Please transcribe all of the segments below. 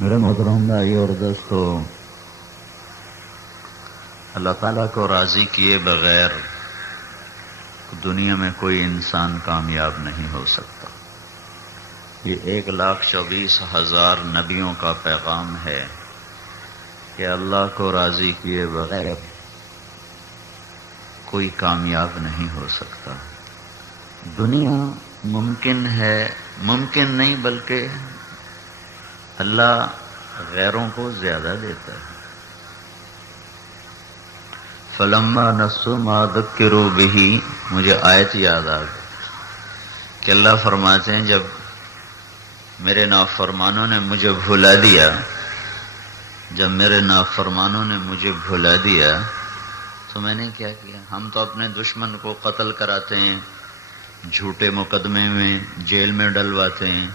میرے محترم بھائی اور دوستو، اللہ تعالیٰ کو راضی کیے بغیر دنیا میں کوئی انسان کامیاب نہیں ہو سکتا۔ یہ 1,24,000 نبیوں کا پیغام ہے کہ اللہ کو راضی کیے بغیر کوئی کامیاب نہیں ہو سکتا۔ دنیا ممکن ہے، ممکن نہیں بلکہ اللہ غیروں کو زیادہ دیتا ہے۔ فلما نسوا ما ذکروا بہ، مجھے آیت یاد آ گئی کہ اللہ فرماتے ہیں جب میرے نافرمانوں نے مجھے بھلا دیا، جب میرے نافرمانوں نے مجھے بھلا دیا تو میں نے کیا کیا؟ ہم تو اپنے دشمن کو قتل کراتے ہیں، جھوٹے مقدمے میں جیل میں ڈلواتے ہیں،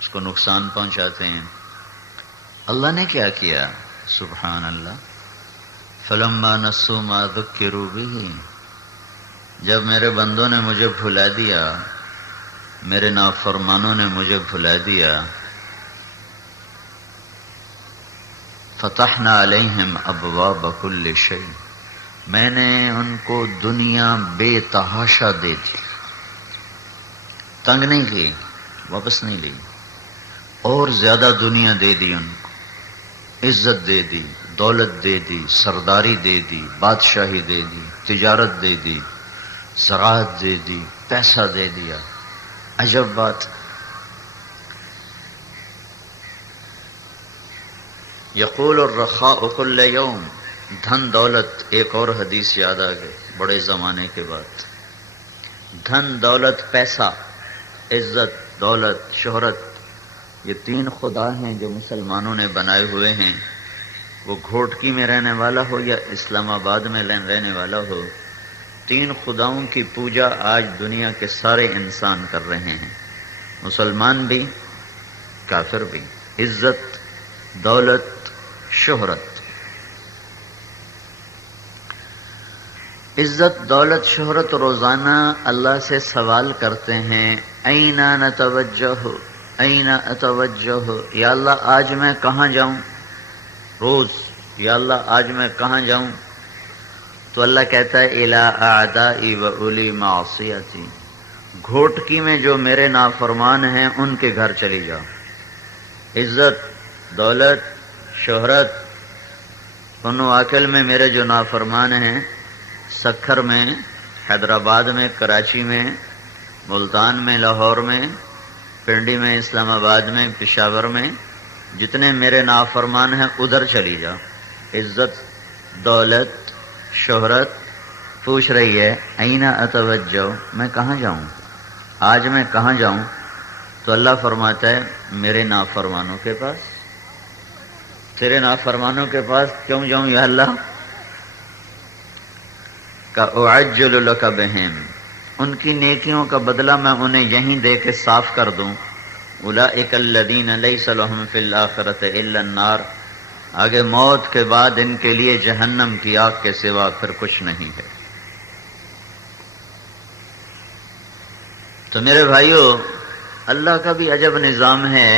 اس کو نقصان پہنچاتے ہیں۔ اللہ نے کیا کیا؟ سبحان اللہ، فلما نسوا ما ذکروا بہ، جب میرے بندوں نے مجھے بھلا دیا، میرے نافرمانوں نے مجھے بھلا دیا، فتحنا علیہم ابواب کل شیء، میں نے ان کو دنیا بے تحاشا دے دی، تنگ نہیں کی، واپس نہیں لی، اور زیادہ دنیا دے دی ان کو، عزت دے دی، دولت دے دی، سرداری دے دی، بادشاہی دے دی، تجارت دے دی، زراعت دے دی، پیسہ دے دیا۔ عجب بات، یقول الرخاء کل یوم، دھن دولت، ایک اور حدیث یاد آ گئی بڑے زمانے کے بعد۔ دھن دولت، پیسہ، عزت، دولت، شہرت، یہ تین خدا ہیں جو مسلمانوں نے بنائے ہوئے ہیں، وہ گھوٹکی میں رہنے والا ہو یا اسلام آباد میں رہنے والا ہو، تین خداؤں کی پوجا آج دنیا کے سارے انسان کر رہے ہیں، مسلمان بھی کافر بھی۔ عزت، دولت، شہرت، عزت، دولت، شہرت، روزانہ اللہ سے سوال کرتے ہیں این نتوجہ، این اتوجہ، یا اللہ آج میں کہاں جاؤں؟ روز، یا اللہ آج میں کہاں جاؤں؟ تو اللہ کہتا ہے الی اعدائی و اولی معصیتی، گھوٹکی میں جو میرے نافرمان ہیں ان کے گھر چلی جاؤ۔ عزت، دولت، شہرت، نواکل میں میرے جو نافرمان ہیں، سکھر میں، حیدرآباد میں، کراچی میں، ملتان میں، لاہور میں، پنڈی میں، اسلام آباد میں، پشاور میں، جتنے میرے نافرمان ہیں ادھر چلی جاؤ۔ عزت، دولت، شہرت، پوچھ رہی ہے این اتوجہ، میں کہاں جاؤں؟ آج میں کہاں جاؤں؟ تو اللہ فرماتا ہے میرے نافرمانوں کے پاس۔ تیرے نافرمانوں کے پاس کیوں جاؤں یا اللہ؟ کا اعجل لک بہم، ان کی نیکیوں کا بدلہ میں انہیں یہیں دے کے صاف کر دوں۔ اولئک الذین لیس لہم فی الآخرۃ الا النار، آگے موت کے بعد ان کے لیے جہنم کی آگ کے سوا پھر کچھ نہیں ہے۔ تو میرے بھائیو، اللہ کا بھی عجب نظام ہے،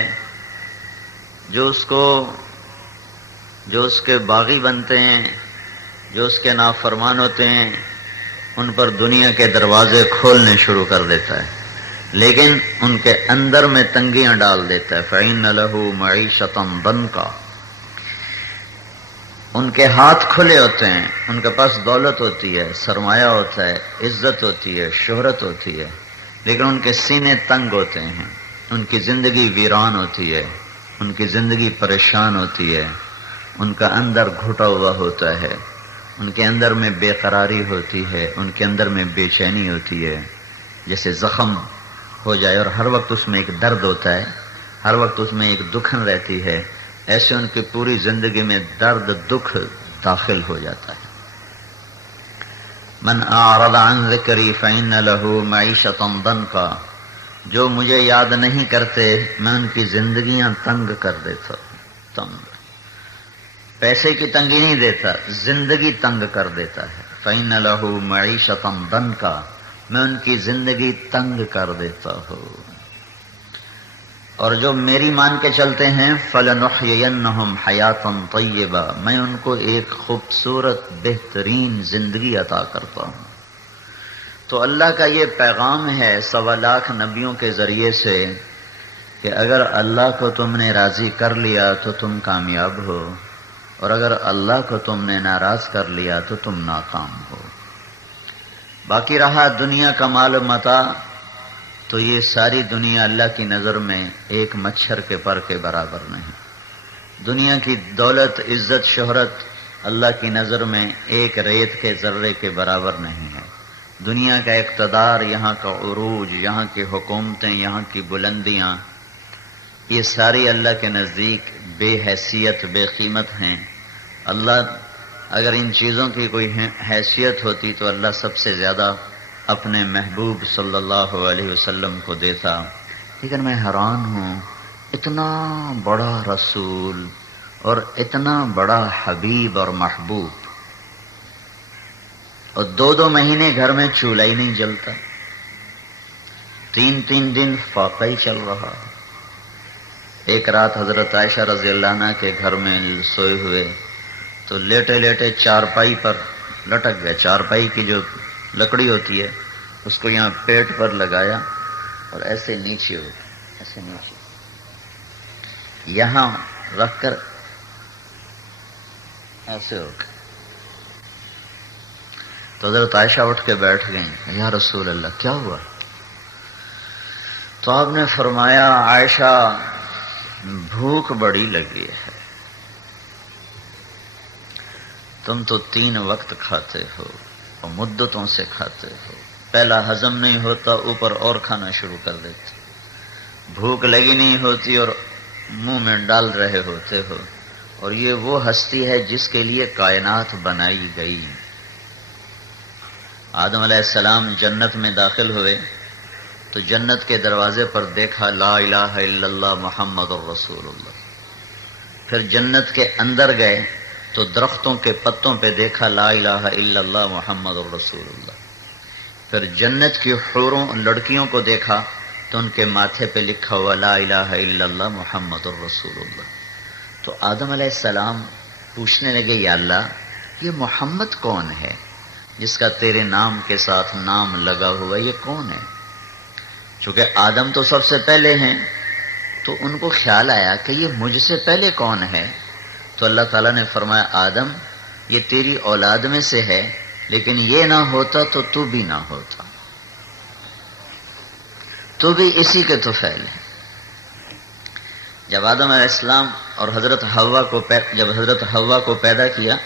جو اس کے باغی بنتے ہیں، جو اس کے نافرمان ہوتے ہیں، ان پر دنیا کے دروازے کھولنے شروع کر دیتا ہے، لیکن ان کے اندر میں تنگیاں ڈال دیتا ہے۔ فَإِنَّ لَهُ مَعِيشَةً ضَنْكَ، ان کے ہاتھ کھلے ہوتے ہیں، ان کے پاس دولت ہوتی ہے، سرمایہ ہوتا ہے، عزت ہوتی ہے، شہرت ہوتی ہے، لیکن ان کے سینے تنگ ہوتے ہیں، ان کی زندگی ویران ہوتی ہے، ان کی زندگی پریشان ہوتی ہے، ان کا اندر گھٹا ہوا ہوتا ہے، ان کے اندر میں بے قراری ہوتی ہے، ان کے اندر میں بے چینی ہوتی ہے، جیسے زخم ہو جائے اور ہر وقت اس میں ایک درد ہوتا ہے، ہر وقت اس میں ایک دکھن رہتی ہے، ایسے ان کی پوری زندگی میں درد، دکھ داخل ہو جاتا ہے۔ من اعرض عن ذکری فإن له معیشة ضنکا، جو مجھے یاد نہیں کرتے میں ان کی زندگیاں تنگ کر دیتا ہوں۔ تنگ، پیسے کی تنگی نہیں دیتا، زندگی تنگ کر دیتا ہے۔ فإن له معیشة ضنکا، میں ان کی زندگی تنگ کر دیتا ہوں۔ اور جو میری مان کے چلتے ہیں فَلَنُحْيِيَنَّهُمْ حَيَاةً طَيِّبَةً، میں ان کو ایک خوبصورت بہترین زندگی عطا کرتا ہوں۔ تو اللہ کا یہ پیغام ہے 1.25 لاکھ نبیوں کے ذریعے سے کہ اگر اللہ کو تم نے راضی کر لیا تو تم کامیاب ہو، اور اگر اللہ کو تم نے ناراض کر لیا تو تم ناکام ہو۔ باقی رہا دنیا کا مال و متاع، تو یہ ساری دنیا اللہ کی نظر میں ایک مچھر کے پر کے برابر نہیں۔ دنیا کی دولت، عزت، شہرت اللہ کی نظر میں ایک ریت کے ذرے کے برابر نہیں ہے۔ دنیا کا اقتدار، یہاں کا عروج، یہاں کی حکومتیں، یہاں کی بلندیاں، یہ ساری اللہ کے نزدیک بے حیثیت، بے قیمت ہیں۔ اللہ اگر ان چیزوں کی کوئی حیثیت ہوتی تو اللہ سب سے زیادہ اپنے محبوب صلی اللہ علیہ وسلم کو دیتا۔ لیکن میں حیران ہوں، اتنا بڑا رسول اور اتنا بڑا حبیب اور محبوب، اور 2 مہینے گھر میں چولہا ہی نہیں جلتا، 3 دن فاقہ ہی چل رہا۔ ایک رات حضرت عائشہ رضی اللہ عنہ کے گھر میں سوئے ہوئے تو لیٹے لیٹے چارپائی پر لٹک گئے۔ چارپائی کی جو لکڑی ہوتی ہے اس کو یہاں پیٹ پر لگایا اور ایسے نیچے ہو گئے، ایسے نیچے یہاں رکھ کر ایسے ہو گئے۔ تو حضرت عائشہ اٹھ کے بیٹھ گئیں، یا رسول اللہ کیا ہوا؟ تو آپ نے فرمایا عائشہ بھوک بڑی لگی ہے، تم تو 3 وقت کھاتے ہو اور مدتوں سے کھاتے ہو، پہلا ہضم نہیں ہوتا اوپر اور کھانا شروع کر دیتے، بھوک لگی نہیں ہوتی اور منہ میں ڈال رہے ہوتے ہو، اور یہ وہ ہستی ہے جس کے لیے کائنات بنائی گئی۔ آدم علیہ السلام جنت میں داخل ہوئے تو جنت کے دروازے پر دیکھا لا الہ الا اللہ محمد الرسول اللہ۔ پھر جنت کے اندر گئے تو درختوں کے پتوں پہ دیکھا لا الہ الا اللہ محمد الرسول اللہ۔ پھر جنت کی حوروں لڑکیوں کو دیکھا تو ان کے ماتھے پہ لکھا ہوا لا الہ الا اللہ محمد الرسول اللہ۔ تو آدم علیہ السلام پوچھنے لگے یا اللہ یہ محمد کون ہے جس کا تیرے نام کے ساتھ نام لگا ہوا، یہ کون ہے؟ چونکہ آدم تو سب سے پہلے ہیں تو ان کو خیال آیا کہ یہ مجھ سے پہلے کون ہے، تو اللہ تعالیٰ نے فرمایا آدم یہ تیری اولاد میں سے ہے، لیکن یہ نہ ہوتا تو تو بھی نہ ہوتا، تو بھی اسی کے طفیل ہے۔ جب آدم علیہ السلام اور حضرت حوا کو پیدا کیا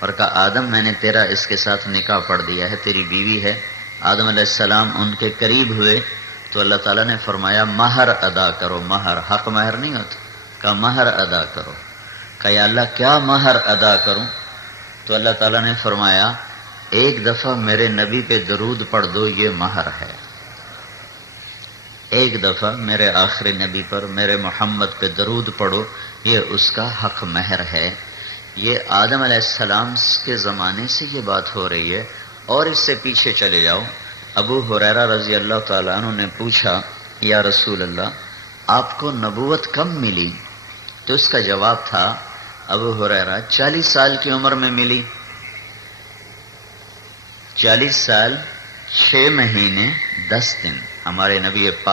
اور کہا آدم میں نے تیرا اس کے ساتھ نکاح پڑھ دیا ہے، تیری بیوی ہے، آدم علیہ السلام ان کے قریب ہوئے تو اللہ تعالیٰ نے فرمایا مہر ادا کرو۔ مہر حق مہر نہیں ہوتا، کہا مہر ادا کرو۔ کہا یا اللہ کیا مہر ادا کروں؟ تو اللہ تعالیٰ نے فرمایا 1 دفعہ میرے نبی پہ درود پڑھ دو، یہ مہر ہے۔ 1 دفعہ میرے آخری نبی پر، میرے محمد پہ درود پڑھو، یہ اس کا حق مہر ہے۔ یہ آدم علیہ السلام کے زمانے سے یہ بات ہو رہی ہے، اور اس سے پیچھے چلے جاؤ۔ ابو ہریرہ رضی اللہ تعالیٰ عنہ نے پوچھا یا رسول اللہ آپ کو نبوت کب ملی؟ تو اس کا جواب تھا ابو ہریرہ 40 سال کی عمر میں ملی۔ 40 سال 6 مہینے 10 دن ہمارے نبی پاک